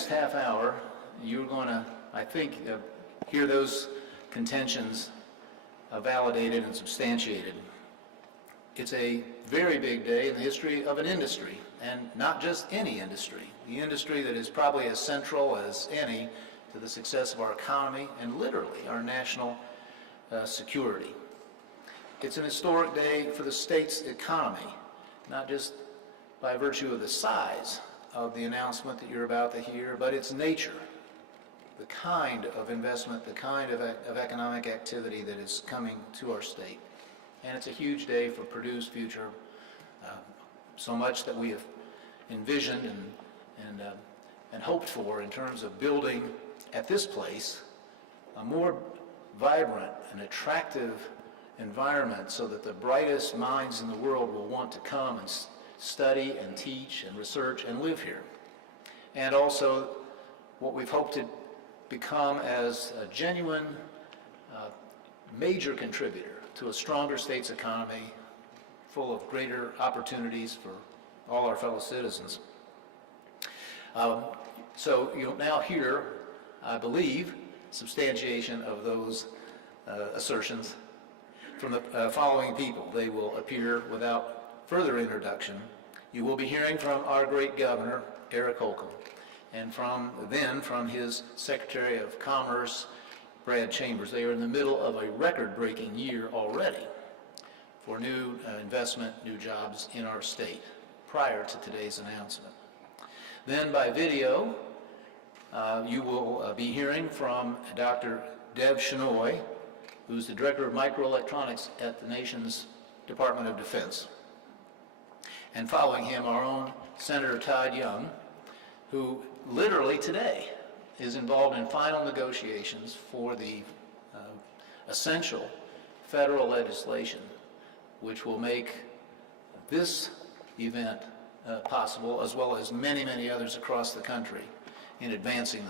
next half hour, you're going to, I think, hear those contentions validated and substantiated. It's a very big day in the history of an industry, and not just any industry. The industry that is probably as central as any to the success of our economy and literally our national security. It's an historic day for the state's economy, not just by virtue of the size of the announcement that you're about to hear, but its nature, the kind of investment, the kind of economic activity that is coming to our state. And it's a huge day for Purdue's future, so much that we have envisioned and hoped for in terms of building at this place a more vibrant and attractive environment so that the brightest minds in the world will want to come and study and teach and research and live here. And also what we've hoped to become as a genuine major contributor to a stronger state's economy full of greater opportunities for all our fellow citizens. So you'll now hear, I believe, substantiation of those assertions from the following people. They will appear without further introduction. You will be hearing from our great governor, Eric Holcomb, and from his Secretary of Commerce, Brad Chambers. They are in the middle of a record-breaking year already for new investment, new jobs in our state prior to today's announcement. Then by video, you will be hearing from Dr. Deb Shenoy, who's the Director of Microelectronics at the nation's Department of Defense. And following him, our own Senator Todd Young, who literally today is involved in final negotiations for the essential federal legislation which will make this event possible, as well as many, many others across the country in advancing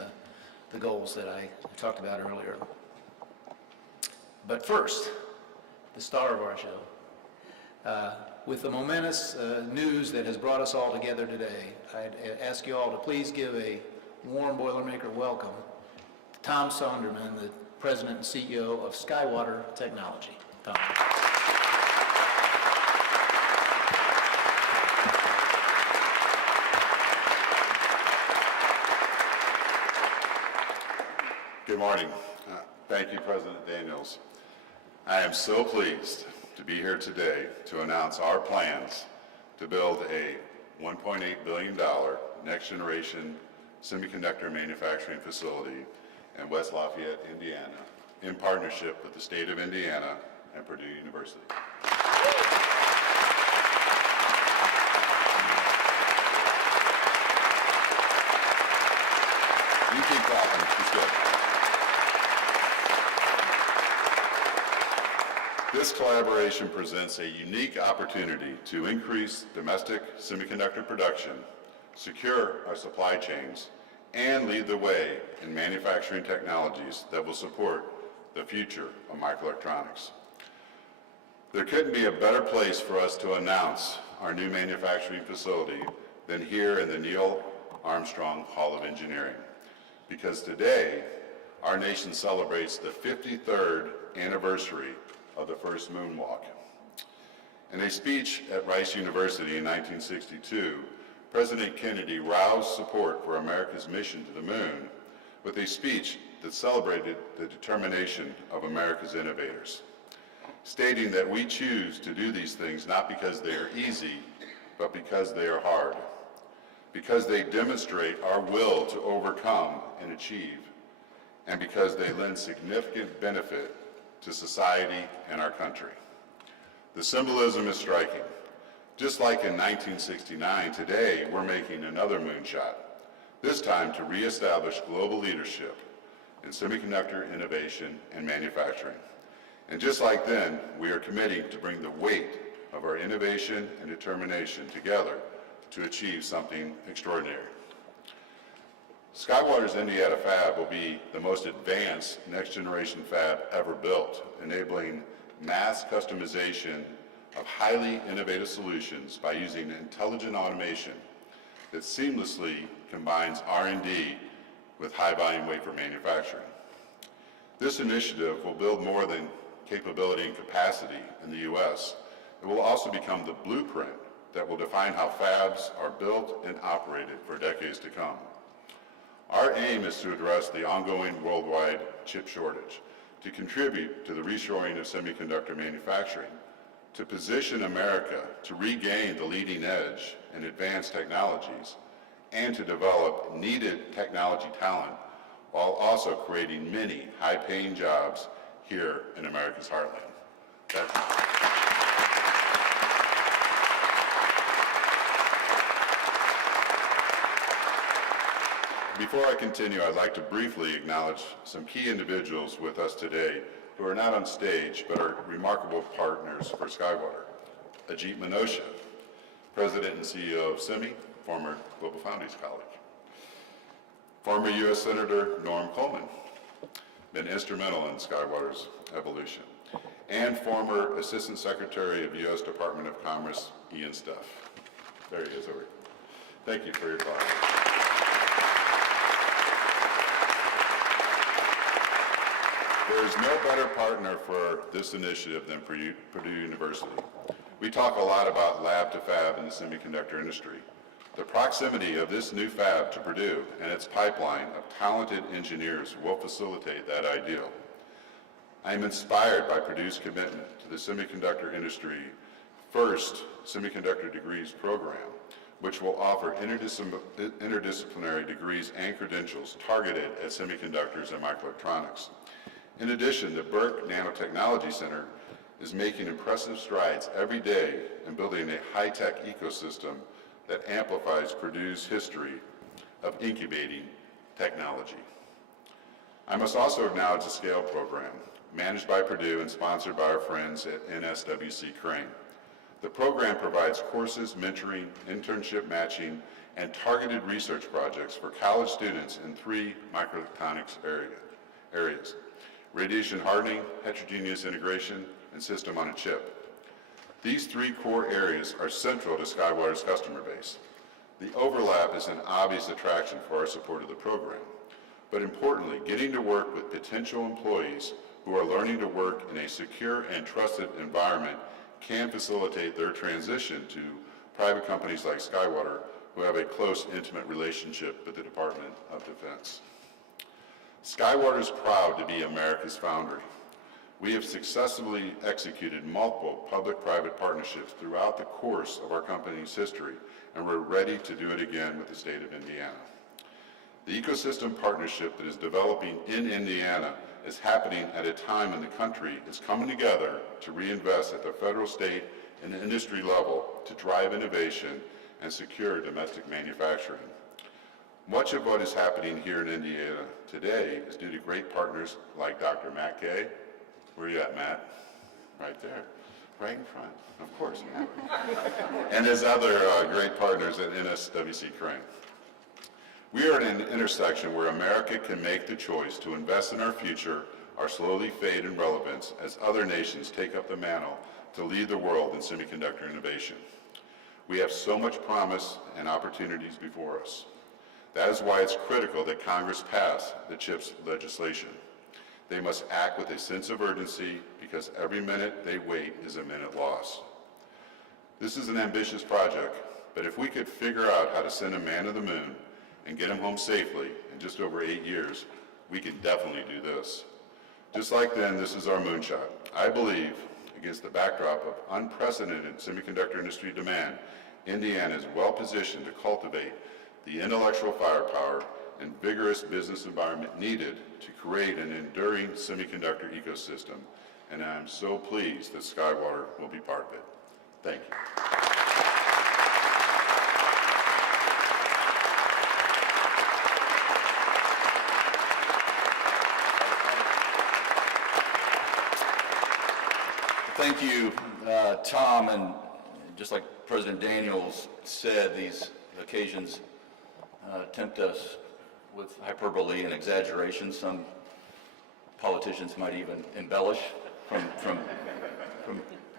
the goals that I talked about earlier. But first, the star of our show. With the momentous news that has brought us all together today, I'd ask you all to please give a warm Boilermaker welcome to Tom Sonderman, the President and CEO of SkyWater Technology. Tom. Good morning. Thank you, President Daniels. I am so pleased to be here today to announce our plans to build a $1.8 billion next-generation semiconductor manufacturing facility in West Lafayette, Indiana, in partnership with the state of Indiana and Purdue University. You keep talking, it's good. This collaboration presents a unique opportunity to increase domestic semiconductor production, secure our supply chains, and lead the way in manufacturing technologies that will support the future of microelectronics. There couldn't be a better place for us to announce our new manufacturing facility than here in the Neil Armstrong Hall of Engineering, because today our nation celebrates the 53rd anniversary of the first moonwalk. In a speech at Rice University in 1962, President Kennedy roused support for America's mission to the moon with a speech that celebrated the determination of America's innovators, stating that we choose to do these things not because they are easy, but because they are hard, because they demonstrate our will to overcome and achieve, and because they lend significant benefit to society and our country. The symbolism is striking. Just like in 1969, today we're making another moonshot, this time to reestablish global leadership in semiconductor innovation and manufacturing. And just like then, we are committing to bring the weight of our innovation and determination together to achieve something extraordinary. SkyWater's Indiana fab will be the most advanced next-generation fab ever built, enabling mass customization of highly innovative solutions by using intelligent automation that seamlessly combines R&D with high-volume wafer manufacturing. This initiative will build more than capability and capacity in the U.S. It will also become the blueprint that will define how fabs are built and operated for decades to come. Our aim is to address the ongoing worldwide chip shortage, to contribute to the reshoring of semiconductor manufacturing, to position America to regain the leading edge in advanced technologies, and to develop needed technology talent while also creating many high-paying jobs here in America's heartland. Before I continue, I'd like to briefly acknowledge some key individuals with us today who are not on stage but are remarkable partners for SkyWater. Ajit Manosha, President and CEO of SEMI, former Global Foundries College. Former U.S. Senator Norm Coleman, been instrumental in SkyWater's evolution. And former Assistant Secretary of U.S. Department of Commerce, Ian Stuff. There he is over here. Thank you for your time. There is no better partner for this initiative than Purdue University. We talk a lot about lab to fab in the semiconductor industry. The proximity of this new fab to Purdue and its pipeline of talented engineers will facilitate that ideal. I am inspired by Purdue's commitment to the semiconductor industry first semiconductor degrees program, which will offer interdisciplinary degrees and credentials targeted at semiconductors and microelectronics. In addition, the Burke Nanotechnology Center is making impressive strides every day in building a high-tech ecosystem that amplifies Purdue's history of incubating technology. I must also acknowledge the SCALE program, managed by Purdue and sponsored by our friends at NSWC Crane. The program provides courses, mentoring, internship matching, and targeted research projects for college students in 3 microelectronics areas: radiation hardening, heterogeneous integration, and system on a chip. These 3 core areas are central to SkyWater's customer base. The overlap is an obvious attraction for our support of the program. But importantly, getting to work with potential employees who are learning to work in a secure and trusted environment can facilitate their transition to private companies like SkyWater, who have a close, intimate relationship with the Department of Defense. SkyWater is proud to be America's foundry. We have successfully executed multiple public-private partnerships throughout the course of our company's history, and we're ready to do it again with the state of Indiana. The ecosystem partnership that is developing in Indiana is happening at a time when the country is coming together to reinvest at the federal, state, and industry level to drive innovation and secure domestic manufacturing. Much of what is happening here in Indiana today is due to great partners like Dr. Matt Kay. Where are you at, Matt? Right there, right in front, of course. And his other great partners at NSWC Crane. We are at an intersection where America can make the choice to invest in our future or slowly fade in relevance as other nations take up the mantle to lead the world in semiconductor innovation. We have so much promise and opportunities before us. That is why it's critical that Congress pass the CHIPS legislation. They must act with a sense of urgency because every minute they wait is a minute lost. This is an ambitious project, but if we could figure out how to send a man to the moon and get him home safely in just over 8 years, we can definitely do this. Just like then, this is our moonshot. I believe, against the backdrop of unprecedented semiconductor industry demand, Indiana is well positioned to cultivate the intellectual firepower and vigorous business environment needed to create an enduring semiconductor ecosystem, and I am so pleased that SkyWater will be part of it. Thank you. Thank you, Tom, and just like President Daniels said, these occasions tempt us with hyperbole and exaggeration. Some politicians might even embellish from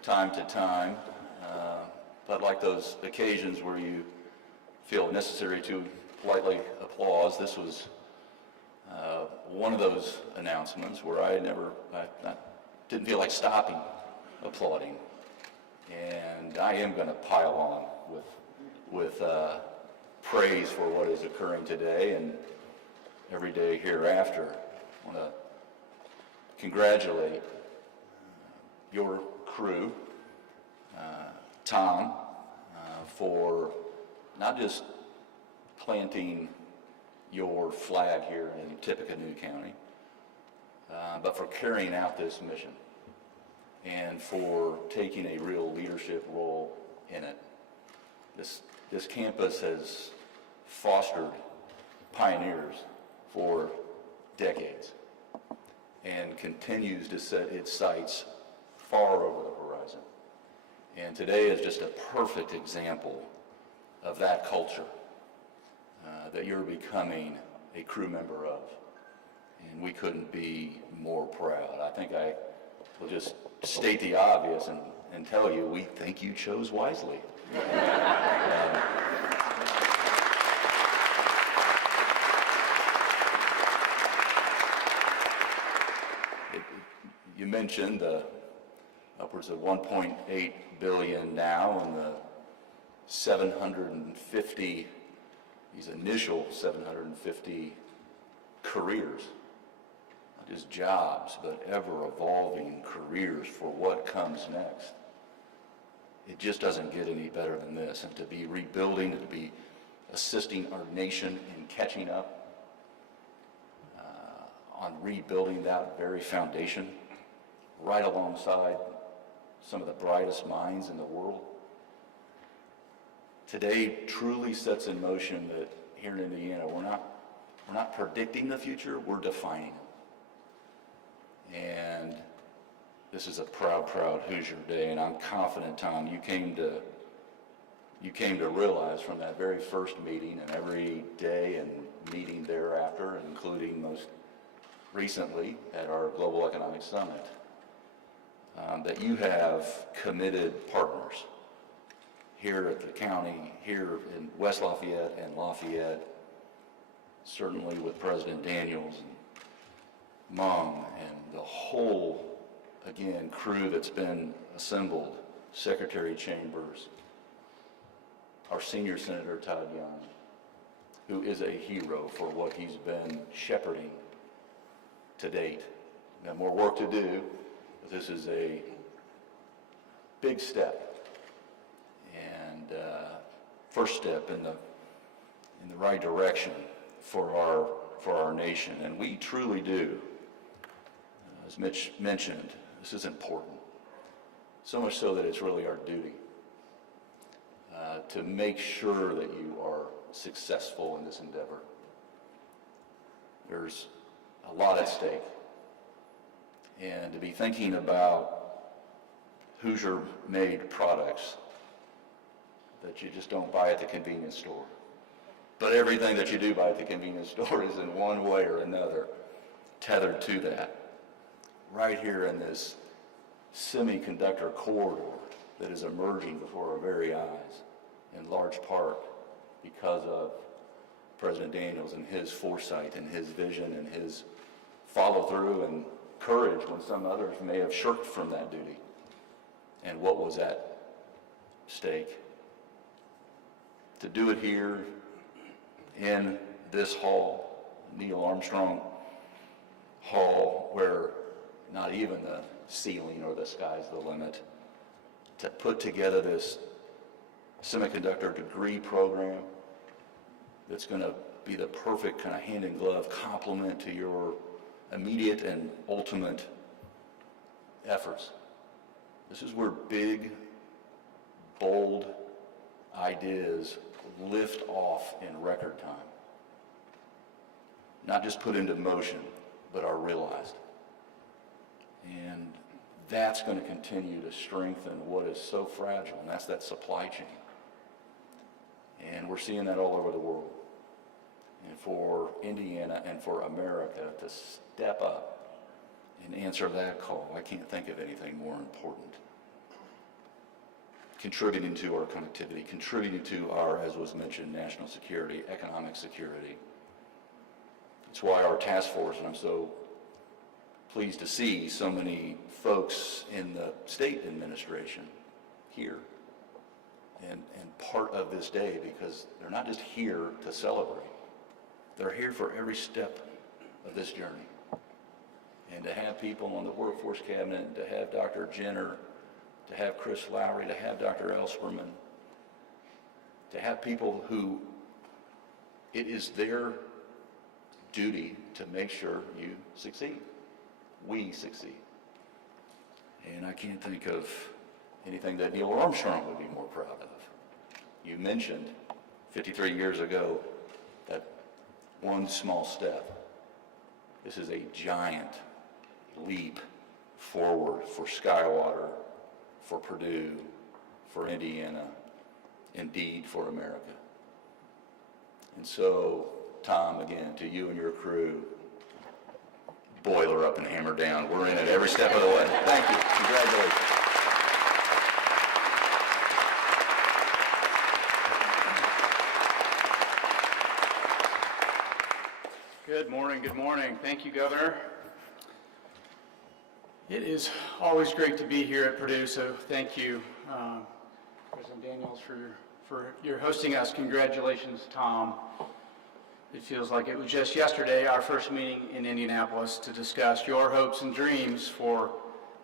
time to time. But like those occasions where you feel it necessary to politely applause. This was one of those announcements where I didn't feel like stopping applauding. And I am going to pile on with praise for what is occurring today and every day hereafter. I want to congratulate your crew, Tom, for not just planting your flag here in Tippecanoe County, but for carrying out this mission and for taking a real leadership role in it. This campus has fostered pioneers for decades and continues to set its sights far over the horizon. And today is just a perfect example of that culture that you're becoming a crew member of. And we couldn't be more proud. I think I will just state the obvious and tell you we think you chose wisely. You mentioned upwards of 1.8 billion now, and the 750, these initial 750 careers, not just jobs, but ever-evolving careers for what comes next. It just doesn't get any better than this. And to be rebuilding, and to be assisting our nation in catching up on rebuilding that very foundation, right alongside some of the brightest minds in the world. Today truly sets in motion that here in Indiana, we're not predicting the future, we're defining it. And this is a proud, proud Hoosier day, and I'm confident, Tom, you came to realize from that very first meeting and every day and meeting thereafter, including most recently at our Global Economic Summit, that you have committed partners here at the county, here in West Lafayette and Lafayette, certainly with President Daniels and Mom and the whole, again, crew that's been assembled, Secretary Chambers, our senior Senator Todd Young, who is a hero for what he's been shepherding to date. We have more work to do, but this is a big step and first step in the right direction for our nation. And we truly do, as Mitch mentioned, this is important. So much so that it's really our duty to make sure that you are successful in this endeavor. There's a lot at stake. And to be thinking about Hoosier-made products that you just don't buy at the convenience store. But everything that you do buy at the convenience store is in one way or another tethered to that. Right here in this semiconductor corridor that is emerging before our very eyes, in large part because of President Daniels and his foresight and his vision and his follow-through and courage when some others may have shirked from that duty. And what was at stake? To do it here in this hall, Neil Armstrong Hall, where not even the ceiling or the sky's the limit, to put together this semiconductor degree program that's going to be the perfect kind of hand-in-glove complement to your immediate and ultimate efforts. This is where big, bold ideas lift off in record time. Not just put into motion, but are realized. And that's going to continue to strengthen what is so fragile, and that's that supply chain. And we're seeing that all over the world. And for Indiana and for America to step up and answer that call, I can't think of anything more important. contributing to our connectivity, contributing to our, as was mentioned, national security, economic security. It's why our task force, and I'm so pleased to see so many folks in the state administration here and part of this day, because they're not just here to celebrate. They're here for every step of this journey. And to have people on the workforce cabinet, to have Dr. Jenner, to have Chris Lowry, to have Dr. Elsperman, to have people who it is their duty to make sure you succeed. We succeed. And I can't think of anything that Neil Armstrong would be more proud of. You mentioned 53 years ago that one small step. This is a giant leap forward for SkyWater, for Purdue, for Indiana, indeed for America. And so, Tom, again, to you and your crew, boiler up and hammer down. We're in it every step of the way. Thank you. Congratulations. Good morning, good morning. Thank you, Governor. It is always great to be here at Purdue, so thank you, President Daniels, for your hosting us. Congratulations, Tom. It feels like it was just yesterday, our first meeting in Indianapolis, to discuss your hopes and dreams for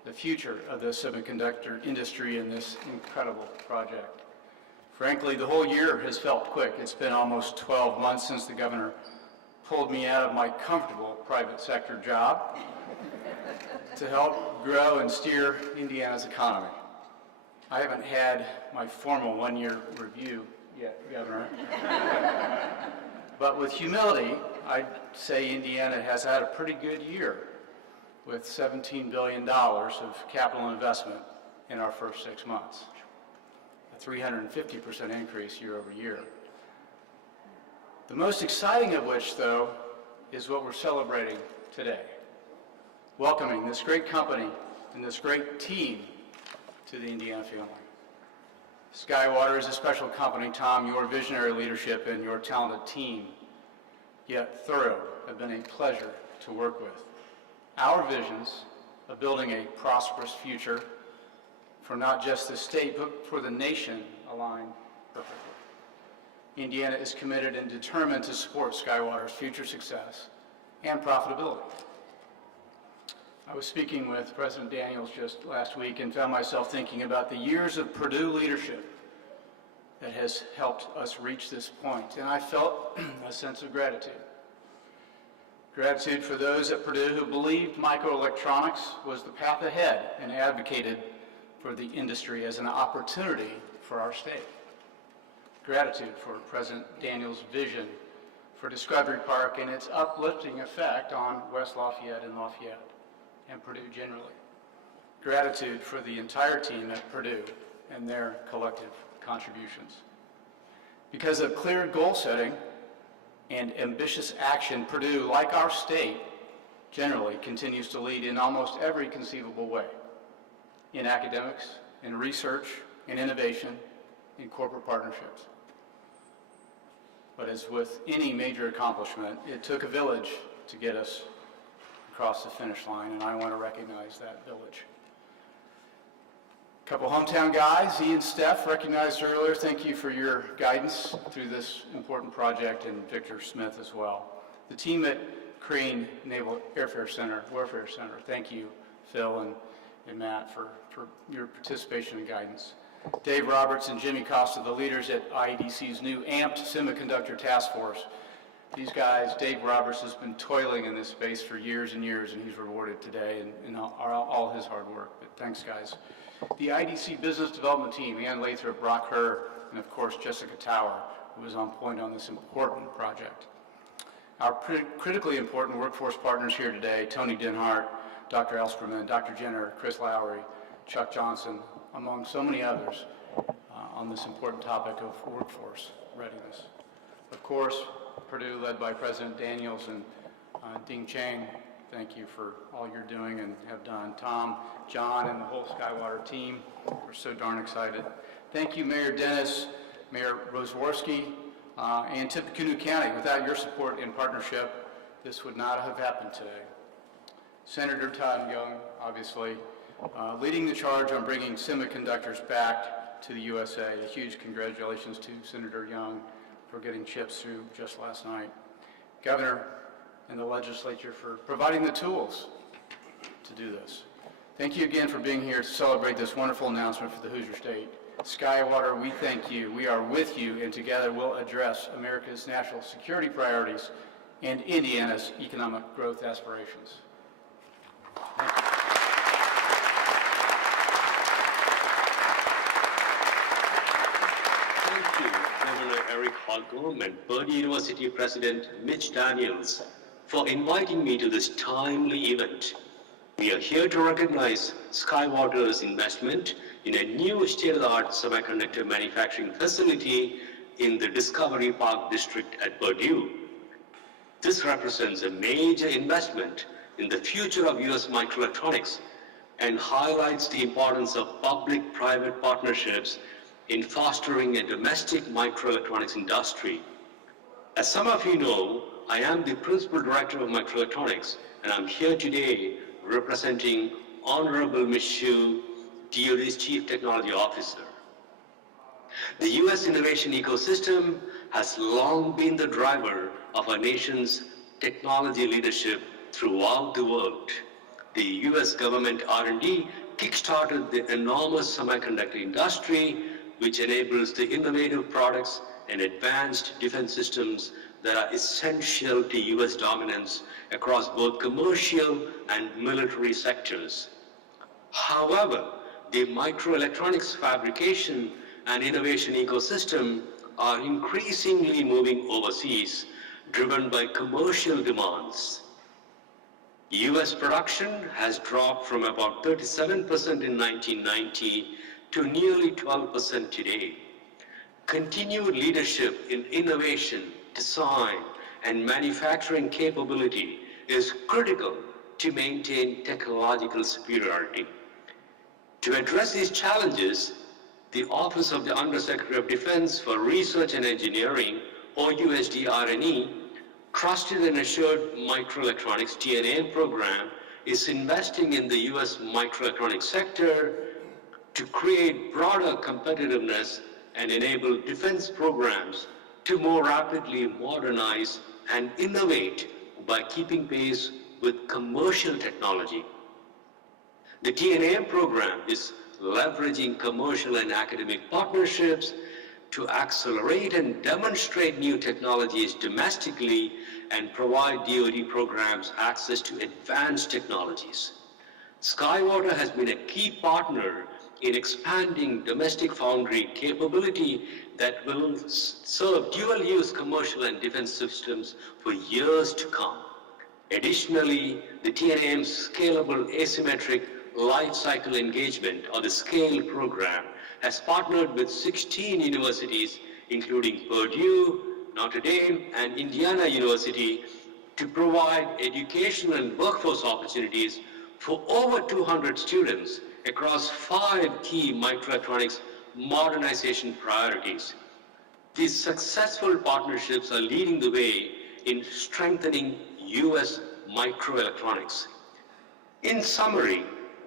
the future of the semiconductor industry in this incredible project. Frankly, the whole year has felt quick. It's been almost 12 months since the Governor pulled me out of my comfortable private sector job to help grow and steer Indiana's economy. I haven't had my formal one-year review yet, Governor. But with humility, I'd say Indiana has had a pretty good year with $17 billion of capital investment in our first 6 months, a 350% increase year over year. The most exciting of which, though, is what we're celebrating today. Welcoming this great company and this great team to the Indiana family. SkyWater is a special company, Tom. Your visionary leadership and your talented team, yet thorough, have been a pleasure to work with. Our visions of building a prosperous future for not just the state, but for the nation align perfectly. Indiana is committed and determined to support SkyWater's future success and profitability. I was speaking with President Daniels just last week and found myself thinking about the years of Purdue leadership that has helped us reach this point, and I felt a sense of gratitude. Gratitude for those at Purdue who believed microelectronics was the path ahead and advocated for the industry as an opportunity for our state. Gratitude for President Daniels' vision for Discovery Park and its uplifting effect on West Lafayette and Purdue generally. Gratitude for the entire team at Purdue and their collective contributions. Because of clear goal setting and ambitious action, Purdue, like our state, generally continues to lead in almost every conceivable way. In academics, in research, in innovation, in corporate partnerships. But as with any major accomplishment, it took a village to get us across the finish line, and I want to recognize that village. A couple hometown guys, Ian and Steph, recognized earlier. Thank you for your guidance through this important project, and Victor Smith as well. The team at Crane Naval Warfare Center, thank you, Phil and Matt, for your participation and guidance. Dave Roberts and Jimmy Costa, the leaders at IEDC's new AMPed Semiconductor Task Force. These guys, Dave Roberts has been toiling in this space for years and years, and he's rewarded today in all his hard work. But thanks, guys. The IDC Business Development Team, Ann Lathrop, Brock Herr, and of course Jessica Tower, who was on point on this important project. Our critically important workforce partners here today, Tony Denhart, Dr. Elsperman, Dr. Jenner, Chris Lowry, Chuck Johnson, among so many others, on this important topic of workforce readiness. Of course, Purdue, led by President Daniels and Ding Chang, thank you for all you're doing and have done. Tom, John, and the whole SkyWater team, we're so darn excited. Thank you, Mayor Dennis, Mayor Roseworski, and Tippecanoe County. Without your support and partnership, this would not have happened today. Senator Todd Young, obviously, leading the charge on bringing semiconductors back to the USA. A huge congratulations to Senator Young for getting chips through just last night. Governor and the legislature for providing the tools to do this. Thank you again for being here to celebrate this wonderful announcement for the Hoosier State. SkyWater, we thank you. We are with you, and together we'll address America's national security priorities and Indiana's economic growth aspirations. Thank you, Governor Eric Holcomb and Purdue University President Mitch Daniels, for inviting me to this timely event. We are here to recognize SkyWater's investment in a new state-of-the-art semiconductor manufacturing facility in the Discovery Park district at Purdue. This represents a major investment in the future of U.S. microelectronics and highlights the importance of public-private partnerships in fostering a domestic microelectronics industry. As some of you know, I am the Principal Director of Microelectronics, and I'm here today representing Honorable Ms. Hsu, DOD's Chief Technology Officer. The U.S. innovation ecosystem has long been the driver of our nation's technology leadership throughout the world. The U.S. government R&D kickstarted the enormous semiconductor industry, which enables the innovative products and advanced defense systems that are essential to U.S. dominance across both commercial and military sectors. However, the microelectronics fabrication and innovation ecosystem are increasingly moving overseas, driven by commercial demands. U.S. production has dropped from about 37% in 1990 to nearly 12% today. Continued leadership in innovation, design, and manufacturing capability is critical to maintain technological superiority. To address these challenges, the Office of the Undersecretary of Defense for Research and Engineering, or USDRNE, Trusted and Assured Microelectronics TNM program is investing in the U.S. microelectronics sector to create broader competitiveness and enable defense programs to more rapidly modernize and innovate by keeping pace with commercial technology. The TNM program is leveraging commercial and academic partnerships to accelerate and demonstrate new technologies domestically and provide DoD programs access to advanced technologies. SkyWater has been a key partner in expanding domestic foundry capability that will serve dual-use commercial and defense systems for years to come. Additionally, the TNM's Scalable Asymmetric Life Cycle Engagement, or the SCALE program, has partnered with 16 universities, including Purdue, Notre Dame, and Indiana University, to provide educational and workforce opportunities for over 200 students across 5 key microelectronics modernization priorities. These successful partnerships are leading the way in strengthening U.S. microelectronics. In summary,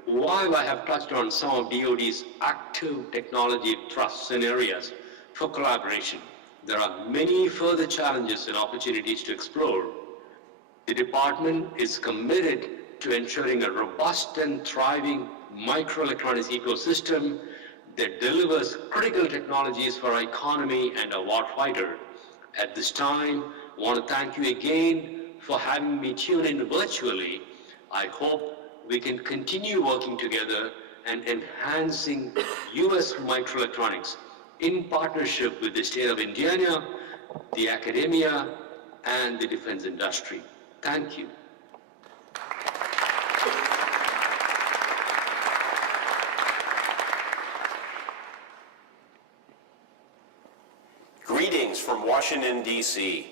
while I have touched on some of DoD's active technology thrusts and areas for collaboration, there are many further challenges and opportunities to explore. The department is committed to ensuring a robust and thriving microelectronics ecosystem that delivers critical technologies for our economy and our warfighter. At this time, I want to thank you again for having me tune in virtually. I hope we can continue working together and enhancing U.S. microelectronics in partnership with the state of Indiana, the academia, and the defense industry. Thank you. Greetings from Washington, D.C.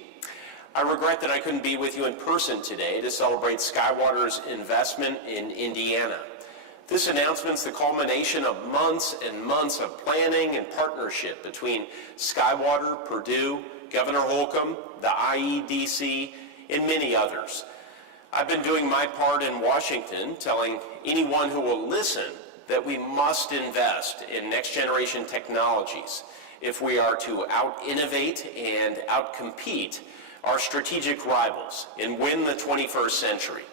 I regret that I couldn't be with you in person today to celebrate SkyWater's investment in Indiana. This announcement is the culmination of months and months of planning and partnership between SkyWater, Purdue, Governor Holcomb, the IEDC, and many others. I've been doing my part in Washington, telling anyone who will listen that we must invest in next-generation technologies if we are to out-innovate and out-compete our strategic rivals and win the 21st century.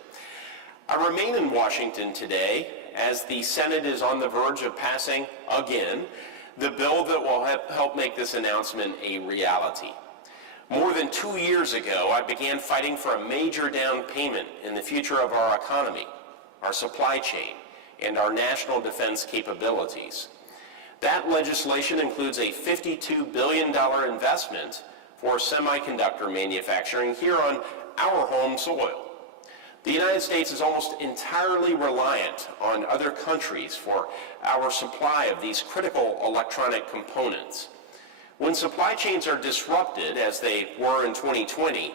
I remain in Washington today as the Senate is on the verge of passing, again, the bill that will help make this announcement a reality. More than 2 years ago, I began fighting for a major down payment in the future of our economy, our supply chain, and our national defense capabilities. That legislation includes a $52 billion investment for semiconductor manufacturing here on our home soil. The United States is almost entirely reliant on other countries for our supply of these critical electronic components. When supply chains are disrupted, as they were in 2020,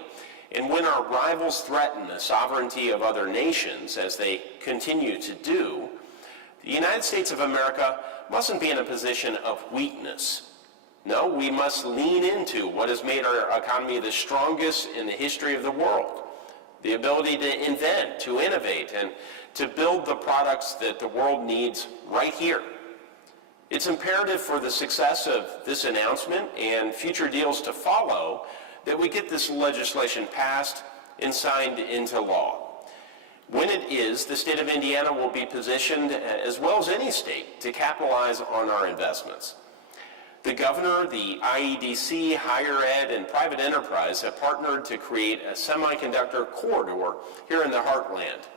and when our rivals threaten the sovereignty of other nations, as they continue to do, the United States of America mustn't be in a position of weakness. No, we must lean into what has made our economy the strongest in the history of the world, the ability to invent, to innovate, and to build the products that the world needs right here. It's imperative for the success of this announcement and future deals to follow that we get this legislation passed and signed into law. When it is, the state of Indiana will be positioned, as well as any state, to capitalize on our investments. The governor, the IEDC, higher ed, and private enterprise have partnered to create a semiconductor corridor here in the heartland.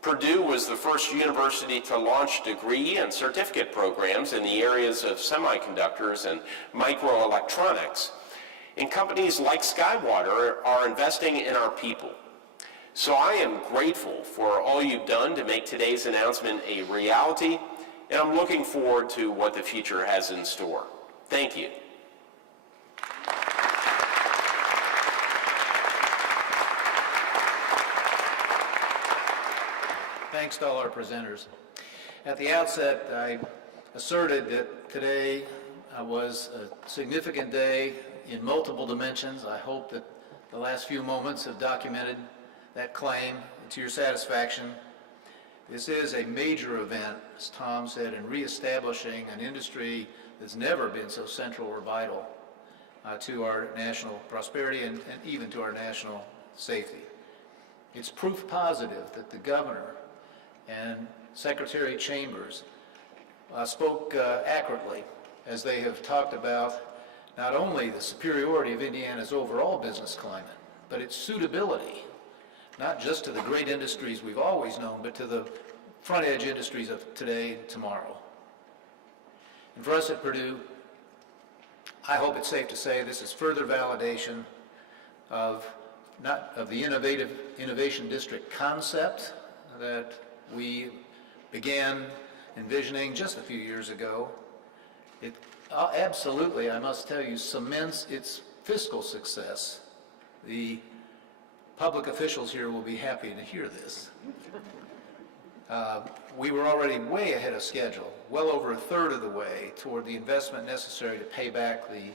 Purdue was the first university to launch degree and certificate programs in the areas of semiconductors and microelectronics. And companies like SkyWater are investing in our people. So I am grateful for all you've done to make today's announcement a reality, and I'm looking forward to what the future has in store. Thank you. Thanks to all our presenters. At the outset, I asserted that today was a significant day in multiple dimensions. I hope that the last few moments have documented that claim to your satisfaction. This is a major event, as Tom said, in reestablishing an industry that's never been so central or vital to our national prosperity and even to our national safety. It's proof positive that the governor and Secretary Chambers spoke accurately as they have talked about not only the superiority of Indiana's overall business climate, but its suitability, not just to the great industries we've always known, but to the front-edge industries of today and tomorrow. And for us at Purdue, I hope it's safe to say this is further validation of the innovation district concept that we began envisioning just a few years ago. It absolutely, I must tell you, cements its fiscal success. The public officials here will be happy to hear this. We were already way ahead of schedule, well over a third of the way toward the investment necessary to pay back the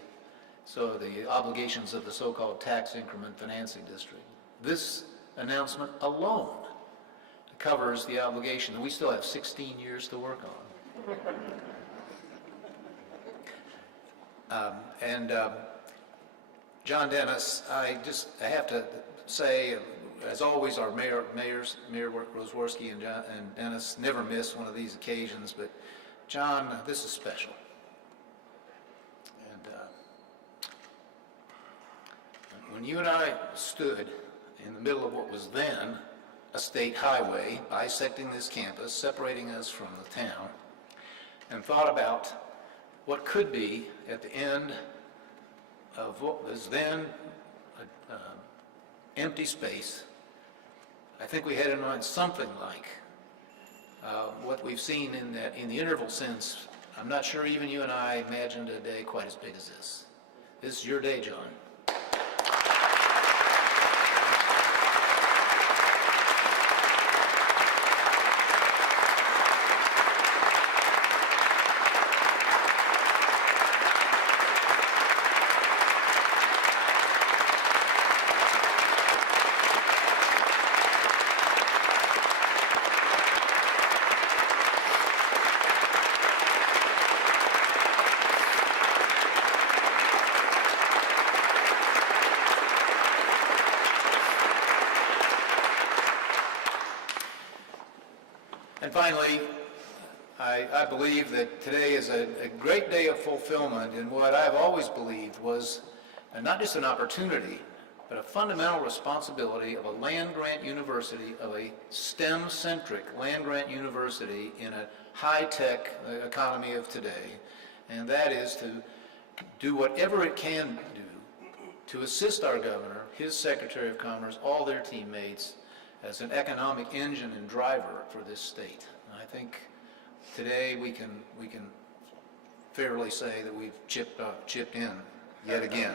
obligations of the so-called tax increment financing district. This announcement alone covers the obligation, and we still have 16 years to work on. John Dennis, I have to say, as always, our Mayor Rosworski and Dennis never miss one of these occasions, but John, this is special. And when you and I stood in the middle of what was then a state highway bisecting this campus, separating us from the town, and thought about what could be at the end of what was then empty space, I think we had in mind something like what we've seen in the interval since. I'm not sure even you and I imagined a day quite as big as this. This is your day, John. And finally, I believe that today is a great day of fulfillment in what I've always believed was not just an opportunity, but a fundamental responsibility of a land-grant university, of a STEM-centric land-grant university in a high-tech economy of today, and that is to do whatever it can do to assist our governor, his Secretary of Commerce, all their teammates, as an economic engine and driver for this state. And I think today we can fairly say that we've chipped in yet again.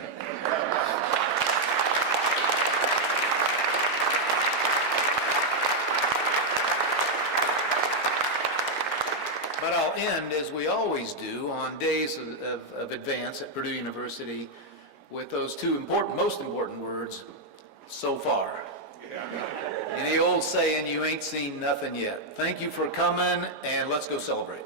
But I'll end, as we always do, on days of advance at Purdue University with those two most important words, so far. And the old saying, you ain't seen nothing yet. Thank you for coming, and let's go celebrate.